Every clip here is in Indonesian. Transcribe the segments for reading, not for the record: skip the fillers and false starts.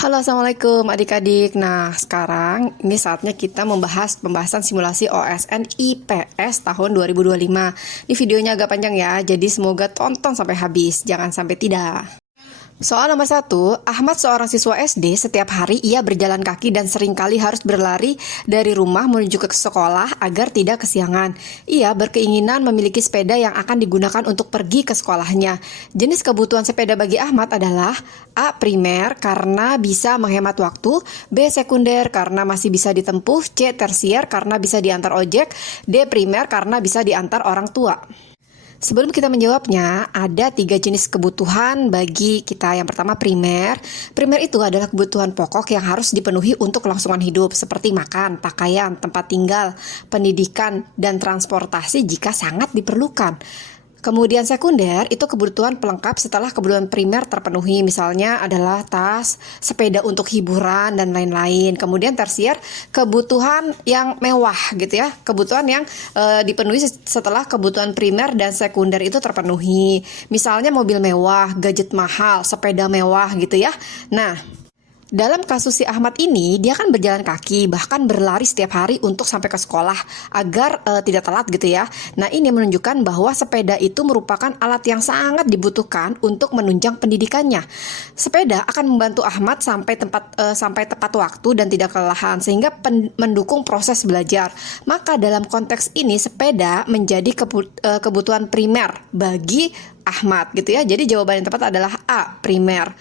Halo, Assalamualaikum adik-adik. Nah, sekarang ini saatnya kita membahas pembahasan simulasi OSN IPS tahun 2025. Ini videonya agak panjang ya, jadi semoga tonton sampai habis, jangan sampai tidak. Soal nomor 1, Ahmad seorang siswa SD, setiap hari ia berjalan kaki dan seringkali harus berlari dari rumah menuju ke sekolah agar tidak kesiangan. Ia berkeinginan memiliki sepeda yang akan digunakan untuk pergi ke sekolahnya. Jenis kebutuhan sepeda bagi Ahmad adalah A. Primer karena bisa menghemat waktu, B. Sekunder karena masih bisa ditempuh, C. Tersier karena bisa diantar ojek, D. Primer karena bisa diantar orang tua. Sebelum kita menjawabnya, ada 3 jenis kebutuhan bagi kita. Yang pertama primer. Primer itu adalah kebutuhan pokok yang harus dipenuhi untuk kelangsungan hidup, seperti makan, pakaian, tempat tinggal, pendidikan, dan transportasi jika sangat diperlukan. Kemudian sekunder itu kebutuhan pelengkap setelah kebutuhan primer terpenuhi, misalnya adalah tas, sepeda untuk hiburan, dan lain-lain. Kemudian tersier, kebutuhan yang mewah gitu ya, kebutuhan yang dipenuhi setelah kebutuhan primer dan sekunder itu terpenuhi. Misalnya mobil mewah, gadget mahal, sepeda mewah gitu ya. Nah, dalam kasus si Ahmad ini, dia kan berjalan kaki, bahkan berlari setiap hari untuk sampai ke sekolah agar tidak telat gitu ya. Nah, ini menunjukkan bahwa sepeda itu merupakan alat yang sangat dibutuhkan untuk menunjang pendidikannya. Sepeda akan membantu Ahmad sampai tepat waktu dan tidak kelelahan, sehingga mendukung proses belajar. Maka dalam konteks ini, sepeda menjadi kebutuhan primer bagi Ahmad gitu ya. Jadi jawaban yang tepat adalah A, primer,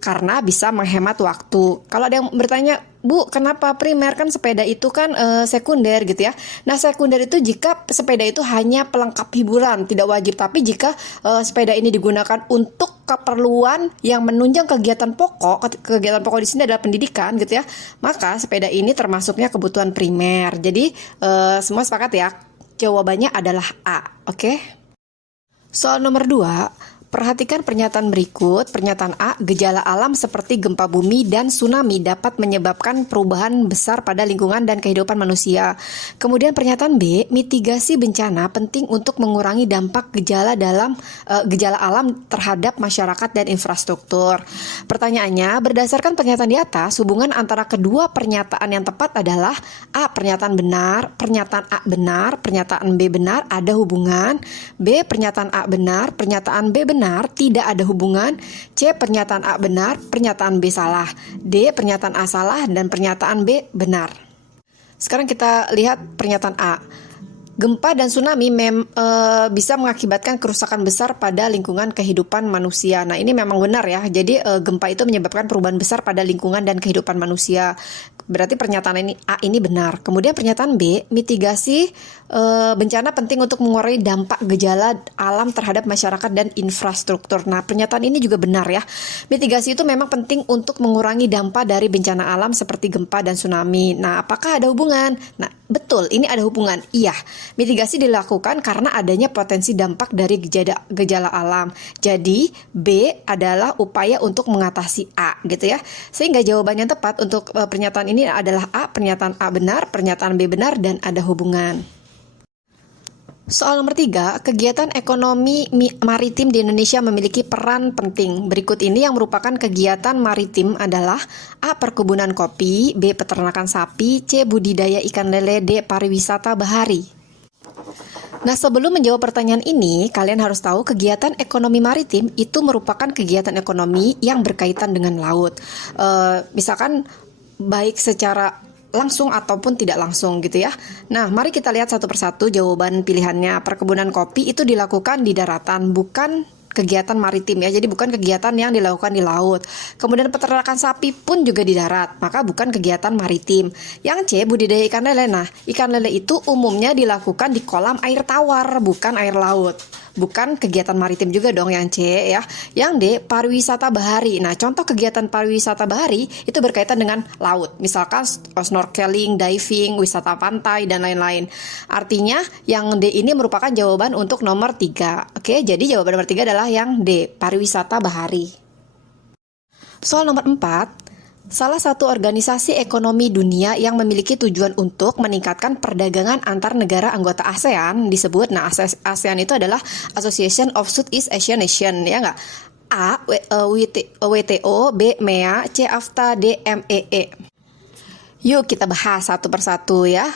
karena bisa menghemat waktu. Kalau ada yang bertanya, Bu, kenapa primer? Kan sepeda itu kan sekunder gitu ya. Nah, sekunder itu jika sepeda itu hanya pelengkap hiburan, tidak wajib. Tapi jika sepeda ini digunakan untuk keperluan yang menunjang kegiatan pokok di sini adalah pendidikan gitu ya, maka sepeda ini termasuknya kebutuhan primer. Jadi semua sepakat ya, jawabannya adalah A. Oke? Soal nomor 2, perhatikan pernyataan berikut. Pernyataan A, gejala alam seperti gempa bumi dan tsunami dapat menyebabkan perubahan besar pada lingkungan dan kehidupan manusia. Kemudian pernyataan B, mitigasi bencana penting untuk mengurangi dampak gejala alam terhadap masyarakat dan infrastruktur. Pertanyaannya, berdasarkan pernyataan di atas, hubungan antara kedua pernyataan yang tepat adalah A, pernyataan benar, pernyataan A benar, pernyataan B benar, ada hubungan. B, pernyataan A benar, pernyataan B benar, tidak ada hubungan. C, pernyataan A benar, pernyataan B salah. D, pernyataan A salah dan pernyataan B benar. Sekarang kita lihat pernyataan A. Gempa dan tsunami bisa mengakibatkan kerusakan besar pada lingkungan kehidupan manusia. Nah, ini memang benar ya. Jadi gempa itu menyebabkan perubahan besar pada lingkungan dan kehidupan manusia. Berarti pernyataan ini A ini benar. Kemudian pernyataan B, mitigasi bencana penting untuk mengurangi dampak gejala alam terhadap masyarakat dan infrastruktur. Nah, pernyataan ini juga benar ya. Mitigasi itu memang penting untuk mengurangi dampak dari bencana alam seperti gempa dan tsunami. Nah, apakah ada hubungan? Nah, betul, ini ada hubungan. Iya. Mitigasi dilakukan karena adanya potensi dampak dari gejala alam. Jadi B adalah upaya untuk mengatasi A gitu ya. Sehingga jawabannya tepat untuk pernyataan ini adalah A, pernyataan A benar, pernyataan B benar, dan ada hubungan. Soal nomor 3, kegiatan ekonomi maritim di Indonesia memiliki peran penting. Berikut ini yang merupakan kegiatan maritim adalah A, perkebunan kopi, B, peternakan sapi, C, budidaya ikan lele, D, pariwisata bahari. Nah, sebelum menjawab pertanyaan ini, kalian harus tahu kegiatan ekonomi maritim itu merupakan kegiatan ekonomi yang berkaitan dengan laut. Misalkan baik secara langsung ataupun tidak langsung gitu ya. Nah, mari kita lihat satu persatu jawaban pilihannya. Perkebunan kopi itu dilakukan di daratan, bukan kegiatan maritim ya, jadi bukan kegiatan yang dilakukan di laut. Kemudian peternakan sapi pun juga di darat, maka bukan kegiatan maritim. Yang C, budidaya ikan lele. Nah, ikan lele itu umumnya dilakukan di kolam air tawar, bukan air laut. Bukan kegiatan maritim juga dong yang C ya. Yang D, pariwisata bahari. Nah, contoh kegiatan pariwisata bahari itu berkaitan dengan laut. Misalkan snorkeling, diving, wisata pantai, dan lain-lain. Artinya yang D ini merupakan jawaban untuk nomor 3. Oke, jadi jawaban nomor 3 adalah yang D, pariwisata bahari. Soal nomor 4, salah satu organisasi ekonomi dunia yang memiliki tujuan untuk meningkatkan perdagangan antar negara anggota ASEAN disebut, ASEAN itu adalah Association of Southeast Asian Nation, ya nggak? A. WTO, B. MEA, C. AFTA, D. MEE. Yuk kita bahas satu persatu ya.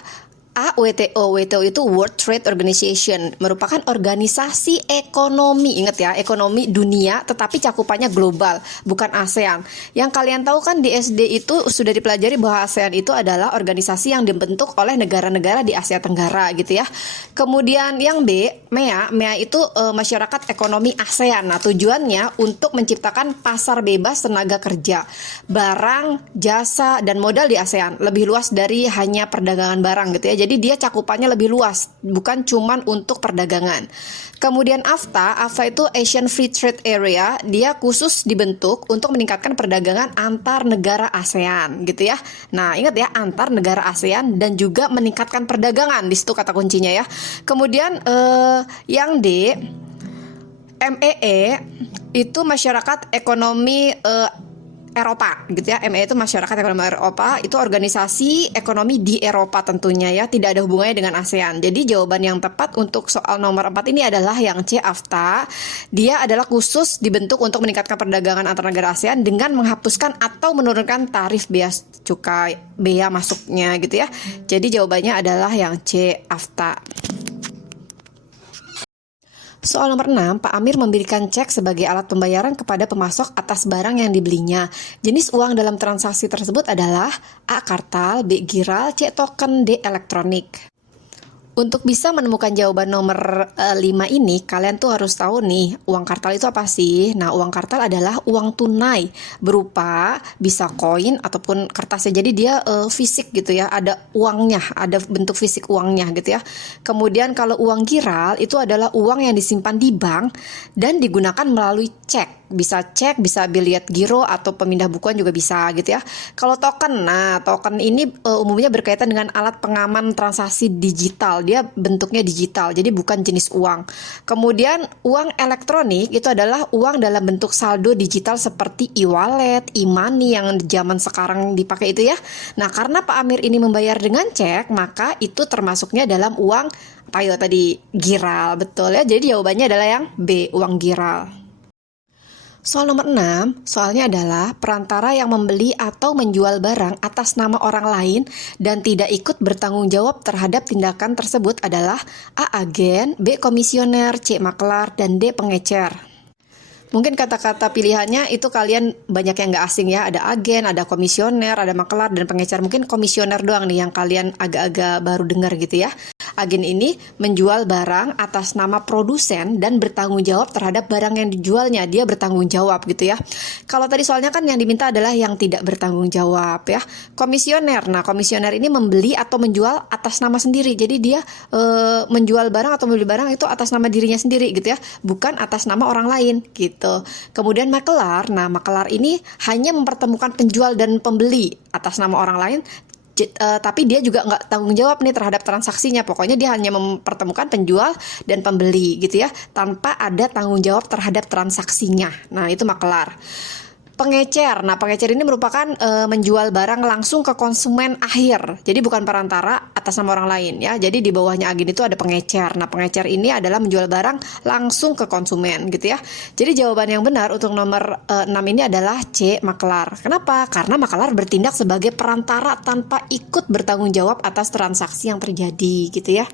A. WTO. WTO itu World Trade Organization, merupakan organisasi ekonomi, ingat ya, ekonomi dunia, tetapi cakupannya global, bukan ASEAN. Yang kalian tahu kan di SD itu sudah dipelajari bahwa ASEAN itu adalah organisasi yang dibentuk oleh negara-negara di Asia Tenggara gitu ya. Kemudian yang B, MEA. MEA itu masyarakat ekonomi ASEAN. Nah, tujuannya untuk menciptakan pasar bebas tenaga kerja, barang, jasa, dan modal di ASEAN, lebih luas dari hanya perdagangan barang gitu ya. Jadi dia cakupannya lebih luas, bukan cuman untuk perdagangan. Kemudian AFTA itu Asian Free Trade Area, dia khusus dibentuk untuk meningkatkan perdagangan antar negara ASEAN gitu ya. Nah, ingat ya, antar negara ASEAN dan juga meningkatkan perdagangan, di situ kata kuncinya ya. Kemudian yang D, MEE itu masyarakat ekonomi Eropa gitu ya. MEE itu masyarakat ekonomi Eropa, itu organisasi ekonomi di Eropa tentunya ya, tidak ada hubungannya dengan ASEAN. Jadi jawaban yang tepat untuk soal nomor 4 ini adalah yang C, AFTA. Dia adalah khusus dibentuk untuk meningkatkan perdagangan antar negara ASEAN dengan menghapuskan atau menurunkan tarif bea cukai, bea masuknya gitu ya. Jadi jawabannya adalah yang C, AFTA. Soal nomor 6, Pak Amir memberikan cek sebagai alat pembayaran kepada pemasok atas barang yang dibelinya. Jenis uang dalam transaksi tersebut adalah A. Kartal, B. Giral, C. Token, D. Elektronik. Untuk bisa menemukan jawaban nomor 5 ini, kalian tuh harus tahu nih, uang kartal itu apa sih? Nah, uang kartal adalah uang tunai berupa bisa koin ataupun kertasnya. Jadi dia fisik gitu ya, ada uangnya, ada bentuk fisik uangnya gitu ya. Kemudian kalau uang giral itu adalah uang yang disimpan di bank dan digunakan melalui cek. Bisa cek, bisa biliet giro atau pemindah bukuan juga bisa gitu ya. Kalau token, nah token ini umumnya berkaitan dengan alat pengaman transaksi digital. Dia bentuknya digital, jadi bukan jenis uang. Kemudian uang elektronik itu adalah uang dalam bentuk saldo digital seperti e-wallet, e-money yang zaman sekarang dipakai itu ya. Nah, karena Pak Amir ini membayar dengan cek, maka itu termasuknya dalam uang apa ya tadi, giral, betul ya. Jadi jawabannya adalah yang B, uang giral. Soal nomor 6, soalnya adalah perantara yang membeli atau menjual barang atas nama orang lain dan tidak ikut bertanggung jawab terhadap tindakan tersebut adalah A. Agen, B. Komisioner, C. Makelar, dan D. Pengecer. Mungkin kata-kata pilihannya itu kalian banyak yang nggak asing ya. Ada agen, ada komisioner, ada makelar, dan pengecer. Mungkin komisioner doang nih yang kalian agak-agak baru dengar gitu ya. Agen ini menjual barang atas nama produsen dan bertanggung jawab terhadap barang yang dijualnya. Dia bertanggung jawab gitu ya. Kalau tadi soalnya kan yang diminta adalah yang tidak bertanggung jawab ya. Komisioner, nah komisioner ini membeli atau menjual atas nama sendiri. Jadi dia menjual barang atau membeli barang itu atas nama dirinya sendiri gitu ya. Bukan atas nama orang lain gitu. Kemudian makelar, nah makelar ini hanya mempertemukan penjual dan pembeli atas nama orang lain, tapi dia juga nggak tanggung jawab nih terhadap transaksinya. Pokoknya dia hanya mempertemukan penjual dan pembeli gitu ya, tanpa ada tanggung jawab terhadap transaksinya. Nah, itu makelar. Pengecer, nah pengecer ini merupakan menjual barang langsung ke konsumen akhir. Jadi bukan perantara atas nama orang lain ya. Jadi di bawahnya agen itu ada pengecer. Nah pengecer ini adalah menjual barang langsung ke konsumen gitu ya. Jadi jawaban yang benar untuk nomor 6 ini adalah C, makelar. Kenapa? Karena makelar bertindak sebagai perantara tanpa ikut bertanggung jawab atas transaksi yang terjadi gitu ya.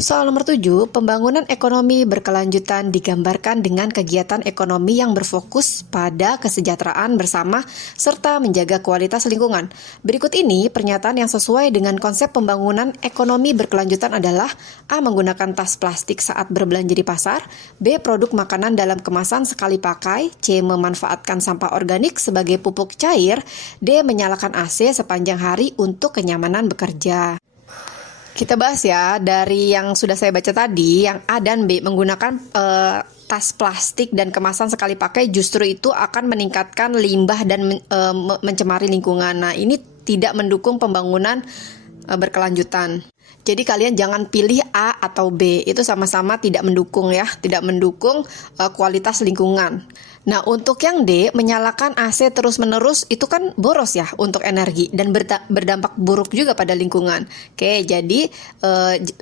Soal nomor 7, pembangunan ekonomi berkelanjutan digambarkan dengan kegiatan ekonomi yang berfokus pada kesejahteraan bersama serta menjaga kualitas lingkungan. Berikut ini pernyataan yang sesuai dengan konsep pembangunan ekonomi berkelanjutan adalah A. Menggunakan tas plastik saat berbelanja di pasar, B. Produk makanan dalam kemasan sekali pakai, C. Memanfaatkan sampah organik sebagai pupuk cair, D. Menyalakan AC sepanjang hari untuk kenyamanan bekerja. Kita bahas ya, dari yang sudah saya baca tadi, yang A dan B menggunakan tas plastik dan kemasan sekali pakai justru itu akan meningkatkan limbah dan mencemari lingkungan. Nah, ini tidak mendukung pembangunan berkelanjutan. Jadi kalian jangan pilih A atau B, itu sama-sama tidak mendukung ya, tidak mendukung kualitas lingkungan. Nah, untuk yang D, menyalakan AC terus-menerus itu kan boros ya untuk energi dan berdampak buruk juga pada lingkungan. Oke, jadi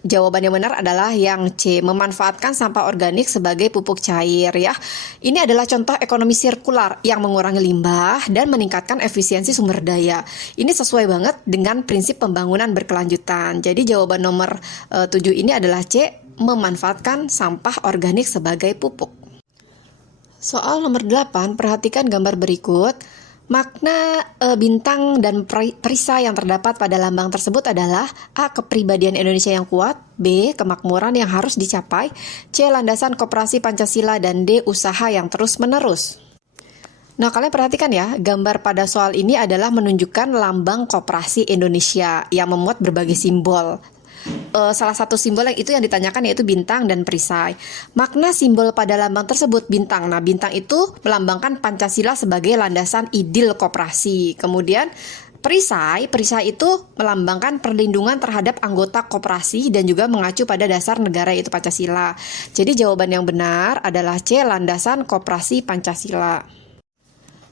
jawaban yang benar adalah yang C, memanfaatkan sampah organik sebagai pupuk cair ya. Ini adalah contoh ekonomi sirkular yang mengurangi limbah dan meningkatkan efisiensi sumber daya. Ini sesuai banget dengan prinsip pembangunan berkelanjutan. Jadi jawaban nomor 7 ini adalah C, memanfaatkan sampah organik sebagai pupuk. Soal nomor 8, perhatikan gambar berikut. Makna bintang dan perisai yang terdapat pada lambang tersebut adalah A. Kepribadian Indonesia yang kuat, B. Kemakmuran yang harus dicapai, C. Landasan koperasi Pancasila, dan D. Usaha yang terus-menerus. Nah, kalian perhatikan ya, gambar pada soal ini adalah menunjukkan lambang koperasi Indonesia yang memuat berbagai simbol. Salah satu simbol yang ditanyakan yaitu bintang dan perisai. Makna simbol pada lambang tersebut bintang. Nah, bintang itu melambangkan Pancasila sebagai landasan idil koperasi. Kemudian perisai itu melambangkan perlindungan terhadap anggota koperasi dan juga mengacu pada dasar negara yaitu Pancasila. Jadi jawaban yang benar adalah C, landasan koperasi Pancasila.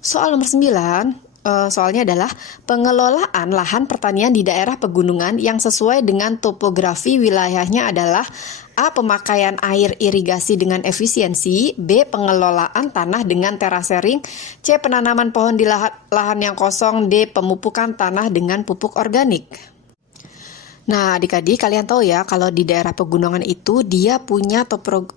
Soal nomor 9. Soalnya adalah pengelolaan lahan pertanian di daerah pegunungan yang sesuai dengan topografi wilayahnya adalah A. Pemakaian air irigasi dengan efisiensi, B. Pengelolaan tanah dengan terasering, C. Penanaman pohon di lahan yang kosong, D. Pemupukan tanah dengan pupuk organik. Nah, adik-adik kalian tahu ya kalau di daerah pegunungan itu dia punya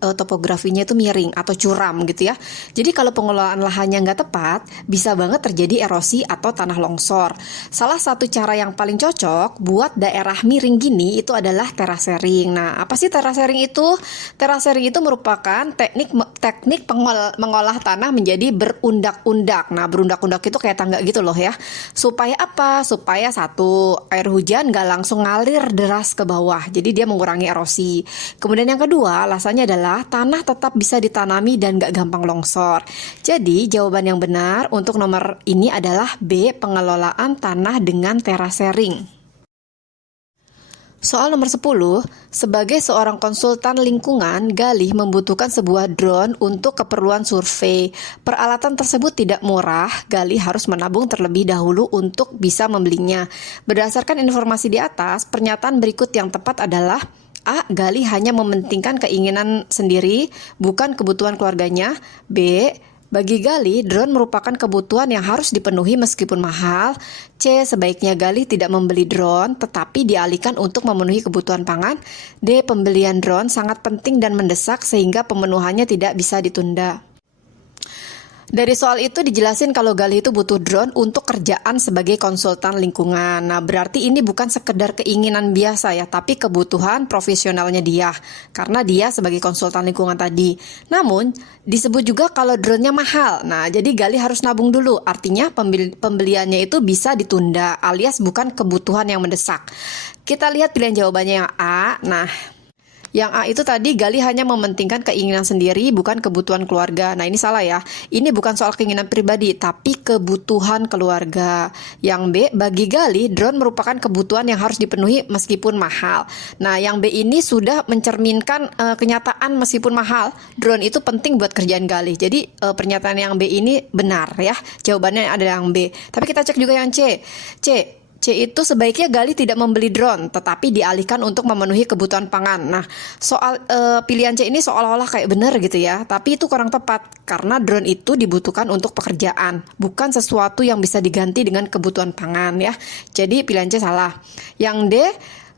topografinya itu miring atau curam gitu ya. Jadi kalau pengelolaan lahannya nggak tepat, bisa banget terjadi erosi atau tanah longsor. Salah satu cara yang paling cocok buat daerah miring gini itu adalah terasering. Nah, apa sih terasering itu? Terasering itu merupakan teknik mengolah tanah menjadi berundak-undak. Nah, berundak-undak itu kayak tangga gitu loh ya. Supaya apa? Supaya satu, air hujan nggak langsung ngalir deras ke bawah, jadi dia mengurangi erosi. Kemudian yang kedua, alasannya adalah tanah tetap bisa ditanami dan gak gampang longsor. Jadi jawaban yang benar untuk nomor ini adalah B, pengelolaan tanah dengan terasering. Soal nomor 10, sebagai seorang konsultan lingkungan, Galih membutuhkan sebuah drone untuk keperluan survei. Peralatan tersebut tidak murah, Galih harus menabung terlebih dahulu untuk bisa membelinya. Berdasarkan informasi di atas, pernyataan berikut yang tepat adalah A. Galih hanya mementingkan keinginan sendiri, bukan kebutuhan keluarganya. B. Bagi Galih, drone merupakan kebutuhan yang harus dipenuhi meskipun mahal. C. Sebaiknya Galih tidak membeli drone, tetapi dialihkan untuk memenuhi kebutuhan pangan. D. Pembelian drone sangat penting dan mendesak sehingga pemenuhannya tidak bisa ditunda. Dari soal itu dijelasin kalau Galih itu butuh drone untuk kerjaan sebagai konsultan lingkungan. Nah, berarti ini bukan sekedar keinginan biasa ya, tapi kebutuhan profesionalnya dia. Karena dia sebagai konsultan lingkungan tadi. Namun, disebut juga kalau drone-nya mahal. Nah, jadi Galih harus nabung dulu. Artinya pembeliannya itu bisa ditunda alias bukan kebutuhan yang mendesak. Kita lihat pilihan jawabannya yang A. Nah, yang A itu tadi Galih hanya mementingkan keinginan sendiri bukan kebutuhan keluarga. Nah, ini salah ya. Ini bukan soal keinginan pribadi tapi kebutuhan keluarga. Yang B, bagi Galih drone merupakan kebutuhan yang harus dipenuhi meskipun mahal. Nah, yang B ini sudah mencerminkan kenyataan meskipun mahal, drone itu penting buat kerjaan Galih. Jadi pernyataan yang B ini benar ya. Jawabannya adalah yang B. Tapi kita cek juga yang C. C itu sebaiknya Galih tidak membeli drone, tetapi dialihkan untuk memenuhi kebutuhan pangan. Nah, soal pilihan C ini seolah-olah kayak benar gitu ya, tapi itu kurang tepat karena drone itu dibutuhkan untuk pekerjaan, bukan sesuatu yang bisa diganti dengan kebutuhan pangan ya. Jadi pilihan C salah. Yang D,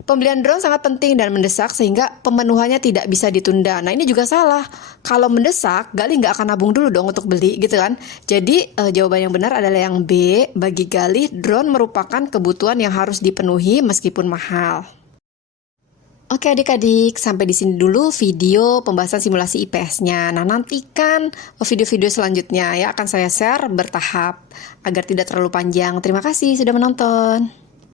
pembelian drone sangat penting dan mendesak sehingga pemenuhannya tidak bisa ditunda. Nah, ini juga salah. Kalau mendesak, Galih nggak akan nabung dulu dong untuk beli gitu kan. Jadi jawaban yang benar adalah yang B. Bagi Galih, drone merupakan kebutuhan yang harus dipenuhi meskipun mahal. Oke adik-adik, sampai di sini dulu video pembahasan simulasi IPS-nya. Nah, nantikan video-video selanjutnya ya akan saya share bertahap agar tidak terlalu panjang. Terima kasih sudah menonton.